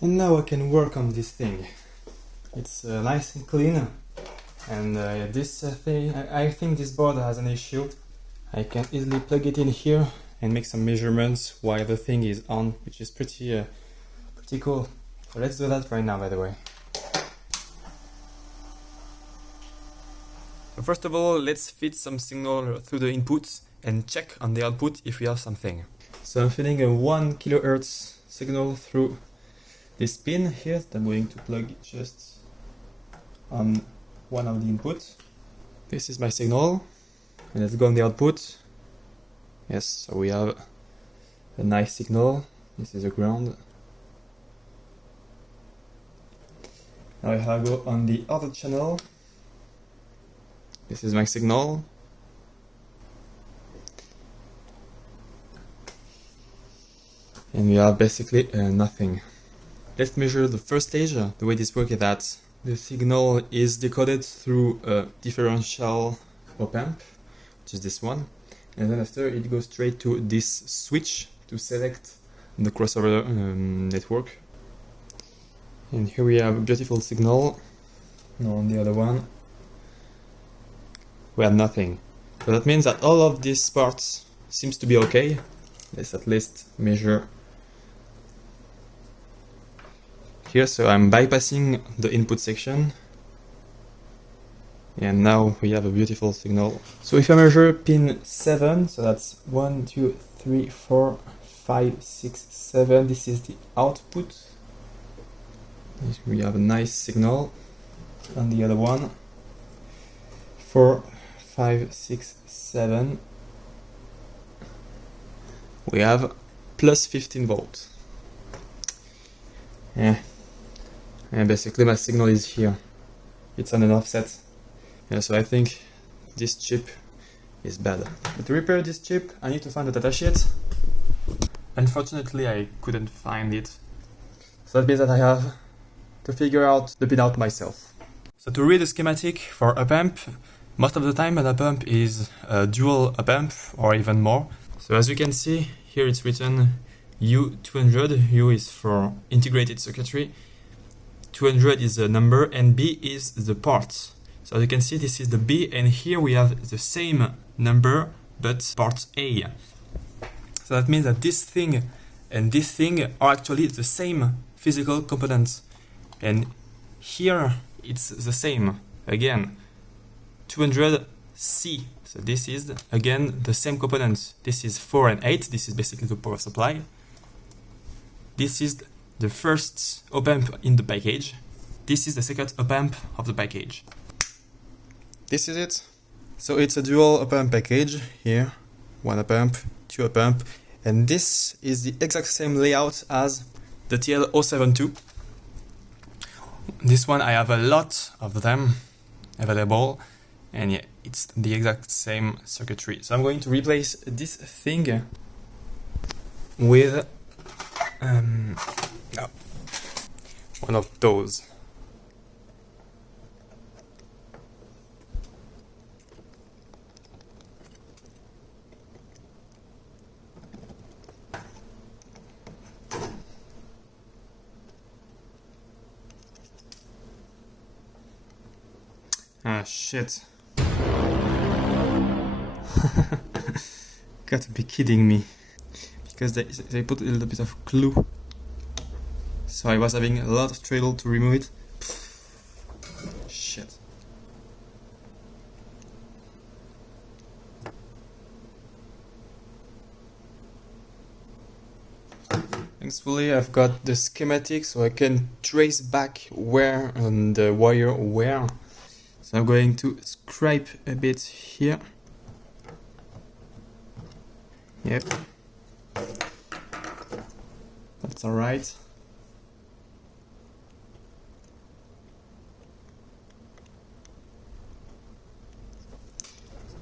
And now I can work on this thing. It's nice and clean, and this thing, I think this board has an issue. I can easily plug it in here and make some measurements while the thing is on, which is pretty cool. So let's do that right now, by the way. So first of all, let's feed some signal through the inputs and check on the output if we have something. So I'm feeding a 1 kHz signal through this pin here that I'm going to plug just on one of the inputs. This is my signal, and let's go on the output. Yes, so we have a nice signal. This is a ground. Now if I go on the other channel, this is my signal. And we have basically nothing. Let's measure the first stage. The way this works is that the signal is decoded through a differential op-amp, which is this one. And then after it goes straight to this switch to select the crossover network. And here we have a beautiful signal. Now on the other one, we have nothing. So that means that all of these parts seems to be okay. Let's at least measure here. So I'm bypassing the input section. And now we have a beautiful signal. So if I measure pin 7, so that's 1, 2, 3, 4, 5, 6, 7, this is the output. We have a nice signal. On the other one, 4, 5, 6, 7, we have plus 15 volts. Yeah. And basically my signal is here. It's on an offset. Yeah, so I think this chip is bad. But to repair this chip, I need to find the datasheet. Unfortunately, I couldn't find it. So that means that I have to figure out the pin out myself. So to read the schematic for op-amp, most of the time an op-amp is a dual op-amp or even more. So as you can see, here it's written U200. U is for integrated circuitry. 200 is the number and B is the part. So as you can see, this is the B, and here we have the same number but part A. So that means that this thing and this thing are actually the same physical components. And here it's the same. Again, 200C. So this is again the same components. This is 4 and 8. This is basically the power supply. This is the first op-amp in the package. This is the second op-amp of the package. This is it. So it's a dual op-amp package here. 1 op-amp, 2 op-amp, and this is the exact same layout as the TL072. This one I have a lot of them available, and yeah, it's the exact same circuitry. So I'm going to replace this thing with one of those. Ah, shit. Gotta be kidding me. Because they put a little bit of glue. So I was having a lot of trouble to remove it. Shit. Thankfully I've got the schematic so I can trace back where and the wire where. So I'm going to scrape a bit here. Yep. That's alright.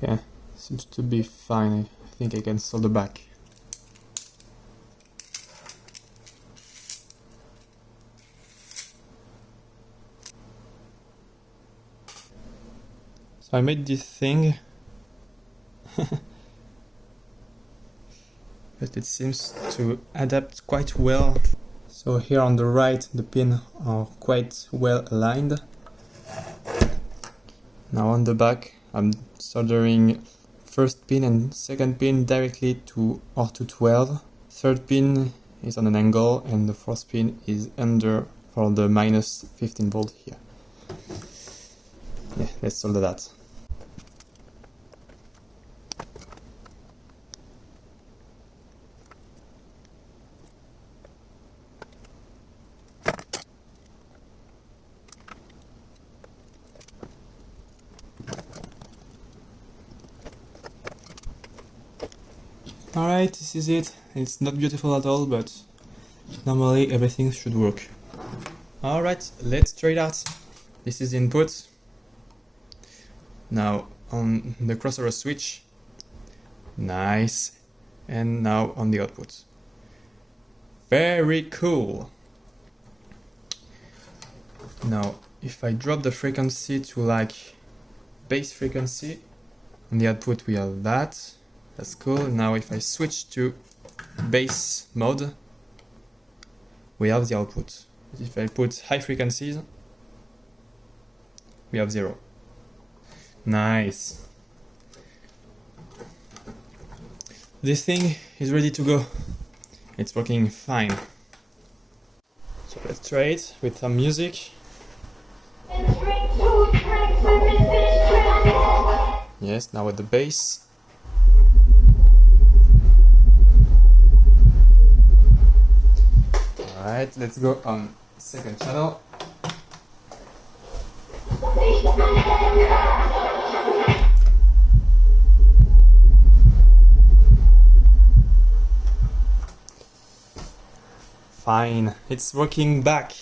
Yeah, seems to be fine. I think I can solder back. So I made this thing, but it seems to adapt quite well. So here on the right the pins are quite well aligned. Now on the back I'm soldering first pin and second pin directly to R212. Third pin is on an angle and the fourth pin is under for the minus 15 volt here. Yeah, let's solder that. Alright, this is it. It's not beautiful at all, but normally everything should work. Alright, let's try it out. This is the input. Now on the crossover switch. Nice. And now on the output. Very cool. Now if I drop the frequency to like bass frequency, on the output we have that. That's cool. Now if I switch to bass mode, we have the output. If I put high frequencies, we have 0. Nice. This thing is ready to go. It's working fine. So let's try it with some music. Yes, now with the bass. Alright, let's go on second channel. Fine, it's working back.